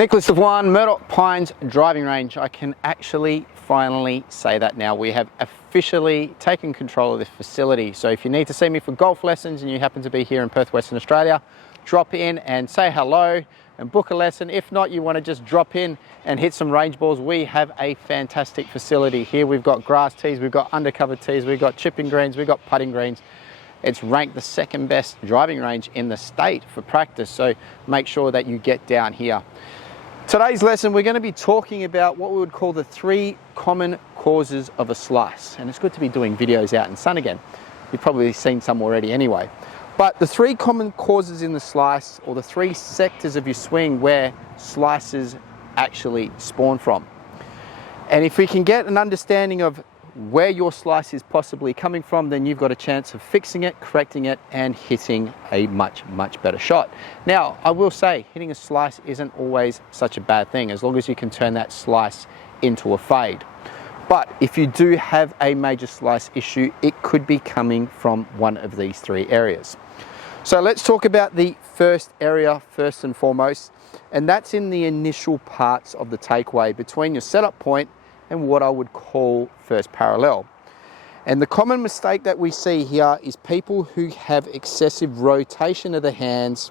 Nicholas of One, Murdoch Pines driving range. I can actually finally say that now. We have officially taken control of this facility. So if you need to see me for golf lessons and you happen to be here in Perth, Western Australia, drop in and say hello and book a lesson. If not, you want to just drop in and hit some range balls. We have a fantastic facility here. We've got grass tees, we've got undercover tees, we've got chipping greens, we've got putting greens. It's ranked the second best driving range in the state for practice. So make sure that you get down here. Today's lesson, we're going to be talking about what we would call the 3 common causes of a slice. And it's good to be doing videos out in sun again. You've probably seen some already anyway. But the 3 common causes in the slice, or the 3 sectors of your swing where slices actually spawn from. And if we can get an understanding of where your slice is possibly coming from, then you've got a chance of fixing it, correcting it, and hitting a much better shot. Now, I will say, hitting a slice isn't always such a bad thing, as long as you can turn that slice into a fade. But if you do have a major slice issue, it could be coming from one of these 3 areas. So let's talk about the first area first and foremost, and that's in the initial parts of the takeaway between your setup point and what I would call first parallel. And the common mistake that we see here is people who have excessive rotation of the hands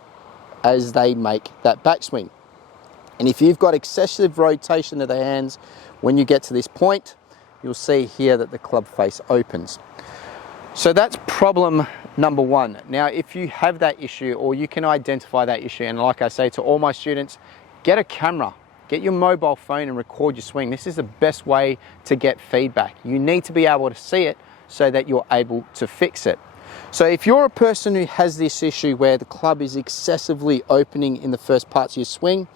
as they make that backswing. And if you've got excessive rotation of the hands, when you get to this point, you'll see here that the club face opens. So that's problem number 1. Now, if you have that issue, or you can identify that issue, and like I say to all my students, get a camera. Get your mobile phone and record your swing. This is the best way to get feedback. You need to be able to see it so that you're able to fix it. So if you're a person who has this issue where the club is excessively opening in the first parts of your swing,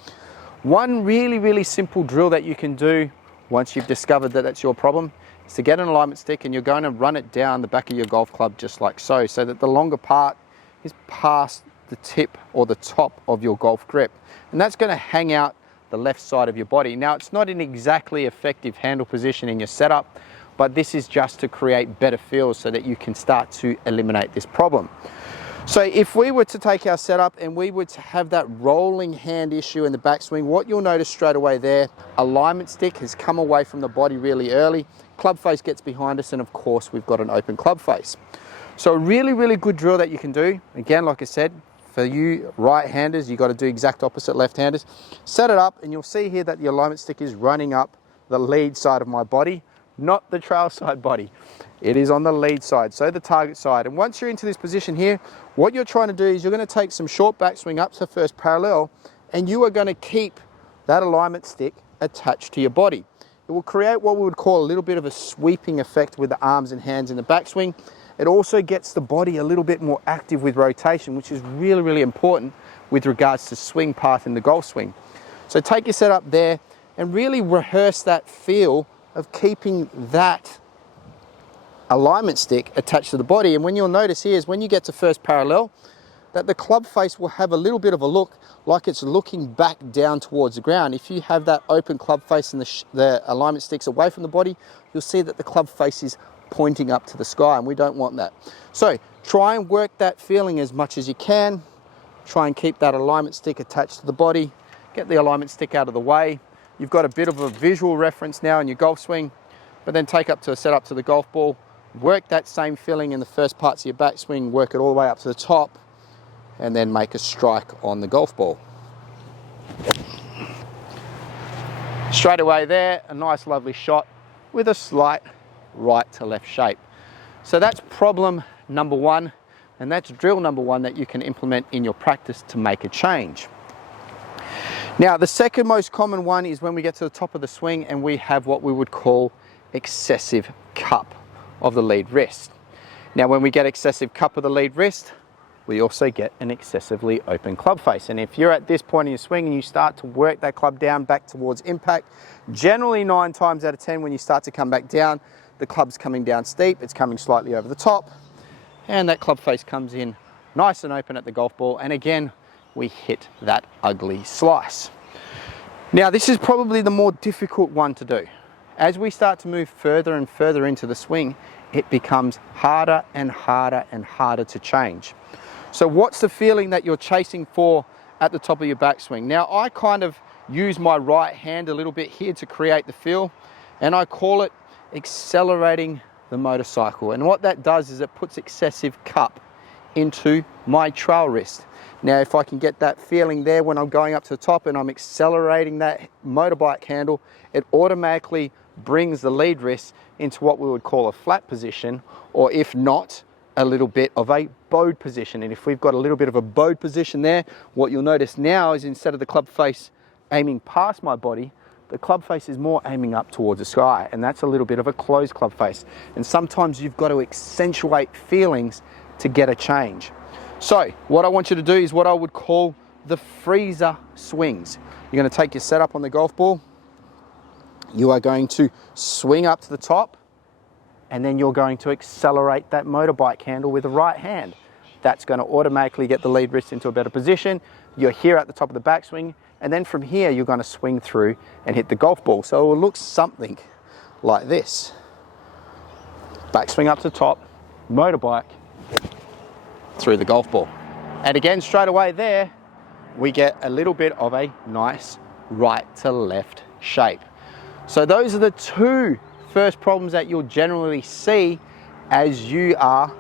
one really simple drill that you can do once you've discovered that that's your problem is to get an alignment stick, and you're going to run it down the back of your golf club just like so that the longer part is past the tip or the top of your golf grip. And that's going to hang out the left side of your body. Now, it's not an exactly effective handle position in your setup, but this is just to create better feels so that you can start to eliminate this problem. So if we were to take our setup and we were to have that rolling hand issue in the backswing, what you'll notice straight away there, alignment stick has come away from the body really early, club face gets behind us, and of course we've got an open club face. So a really good drill that you can do, again, like I said, for you right-handers, you've got to do exact opposite left-handers. Set it up, and you'll see here that the alignment stick is running up the lead side of my body, not the trail side body. It is on the lead side, so the target side. And once you're into this position here, what you're trying to do is you're going to take some short backswing up to first parallel, and you are going to keep that alignment stick attached to your body. It will create what we would call a little bit of a sweeping effect with the arms and hands in the backswing. It also gets the body a little bit more active with rotation, which is really important with regards to swing path in the golf swing. So take your setup there and really rehearse that feel of keeping that alignment stick attached to the body. And when you'll notice here is when you get to first parallel, that the club face will have a little bit of a look like it's looking back down towards the ground. If you have that open club face and the alignment sticks away from the body, you'll see that the club face is pointing up to the sky, and we don't want that. So try and work that feeling as much as you can. Try and keep that alignment stick attached to the body. Get the alignment stick out of the way. You've got a bit of a visual reference now in your golf swing, but then take up to a setup to the golf ball. Work that same feeling in the first parts of your backswing, work it all the way up to the top, and then make a strike on the golf ball. Straight away there, a nice lovely shot with a slight right to left shape. So that's problem number 1, and that's drill number 1 that you can implement in your practice to make a change. Now, the second most common one is when we get to the top of the swing and we have what we would call excessive cup of the lead wrist. Now, when we get excessive cup of the lead wrist, we also get an excessively open club face. And if you're at this point in your swing and you start to work that club down back towards impact, generally 9 times out of 10 when you start to come back down, the club's coming down steep, it's coming slightly over the top, and that club face comes in nice and open at the golf ball, and again, we hit that ugly slice. Now, this is probably the more difficult one to do. As we start to move further and further into the swing, it becomes harder and harder to change. So what's the feeling that you're chasing for at the top of your backswing? Now, I kind of use my right hand a little bit here to create the feel, and I call it accelerating the motorcycle. And what that does is it puts excessive cup into my trail wrist. Now, if I can get that feeling there when I'm going up to the top and I'm accelerating that motorbike handle, it automatically brings the lead wrist into what we would call a flat position, or if not, a little bit of a bowed position. And if we've got a little bit of a bowed position there, what you'll notice now is instead of the club face aiming past my body, the club face is more aiming up towards the sky, and that's a little bit of a closed club face. And sometimes you've got to accentuate feelings to get a change. So what I want you to do is what I would call the freezer swings. You're going to take your setup on the golf ball. You are going to swing up to the top, and then you're going to accelerate that motorbike handle with the right hand. That's going to automatically get the lead wrist into a better position. You're here at the top of the backswing, and then from here you're going to swing through and hit the golf ball. So it will look something like this. Backswing up to the top, motorbike through the golf ball. And again, straight away there, we get a little bit of a nice right to left shape. So those are the two first problems that you'll generally see as you are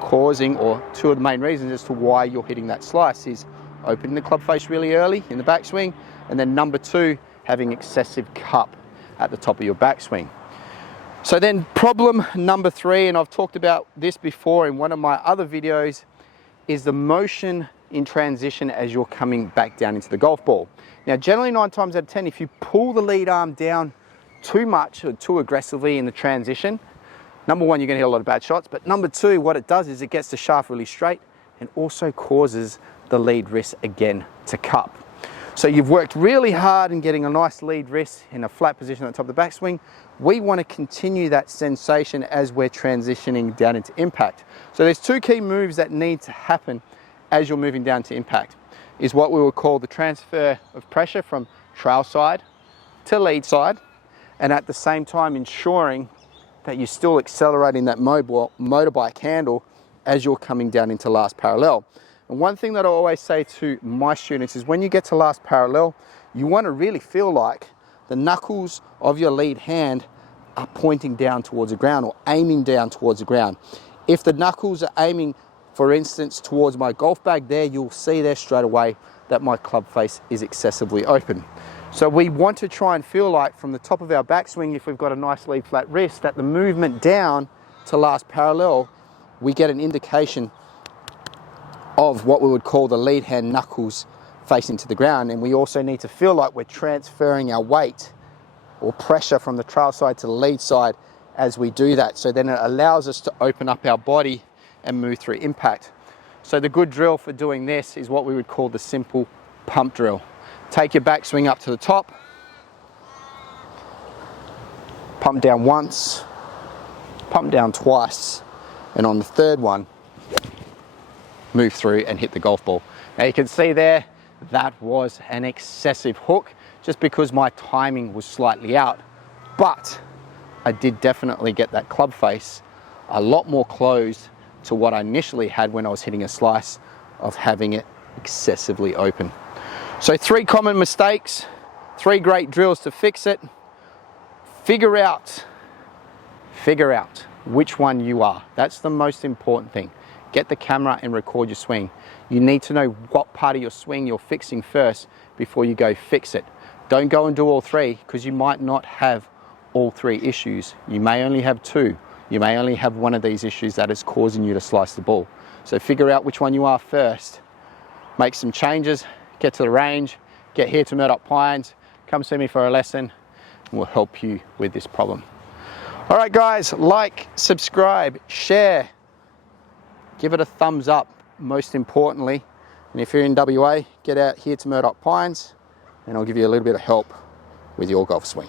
causing, or two of the main reasons as to why you're hitting that slice, is opening the club face really early in the backswing, and then number two, having excessive cup at the top of your backswing. So then problem number three, and I've talked about this before in one of my other videos, is the motion in transition as you're coming back down into the golf ball. Now, generally 9 times out of 10, if you pull the lead arm down too much or too aggressively in the transition, number one, you're going to hit a lot of bad shots, but number two, what it does is it gets the shaft really straight and also causes the lead wrist again to cup. So you've worked really hard in getting a nice lead wrist in a flat position at the top of the backswing. We want to continue that sensation as we're transitioning down into impact. So there's two key moves that need to happen as you're moving down to impact, is what we would call the transfer of pressure from trail side to lead side, and at the same time ensuring that you're still accelerating that motorbike handle as you're coming down into last parallel. And one thing that I always say to my students is when you get to last parallel, you want to really feel like the knuckles of your lead hand are pointing down towards the ground or aiming down towards the ground. If the knuckles are aiming, for instance, towards my golf bag there, you'll see there straight away that my club face is excessively open. So we want to try and feel like from the top of our backswing, if we've got a nice lead flat wrist, that the movement down to last parallel, we get an indication of what we would call the lead hand knuckles facing to the ground. And we also need to feel like we're transferring our weight or pressure from the trail side to the lead side as we do that. So then it allows us to open up our body and move through impact. So the good drill for doing this is what we would call the simple pump drill. Take your backswing up to the top, pump down once, pump down twice, and on the third one, move through and hit the golf ball. Now you can see there, that was an excessive hook just because my timing was slightly out, but I did definitely get that club face a lot more closed to what I initially had when I was hitting a slice of having it excessively open. So 3 common mistakes, 3 great drills to fix it. Figure out which one you are. That's the most important thing. Get the camera and record your swing. You need to know what part of your swing you're fixing first before you go fix it. Don't go and do all 3 because you might not have all 3 issues. You may only have 2. You may only have one of these issues that is causing you to slice the ball. So figure out which one you are first. Make some changes, get to the range, get here to Murdoch Pines, come see me for a lesson, and we'll help you with this problem. All right guys, like, subscribe, share, give it a thumbs up, most importantly. And if you're in WA, get out here to Murdoch Pines and I'll give you a little bit of help with your golf swing.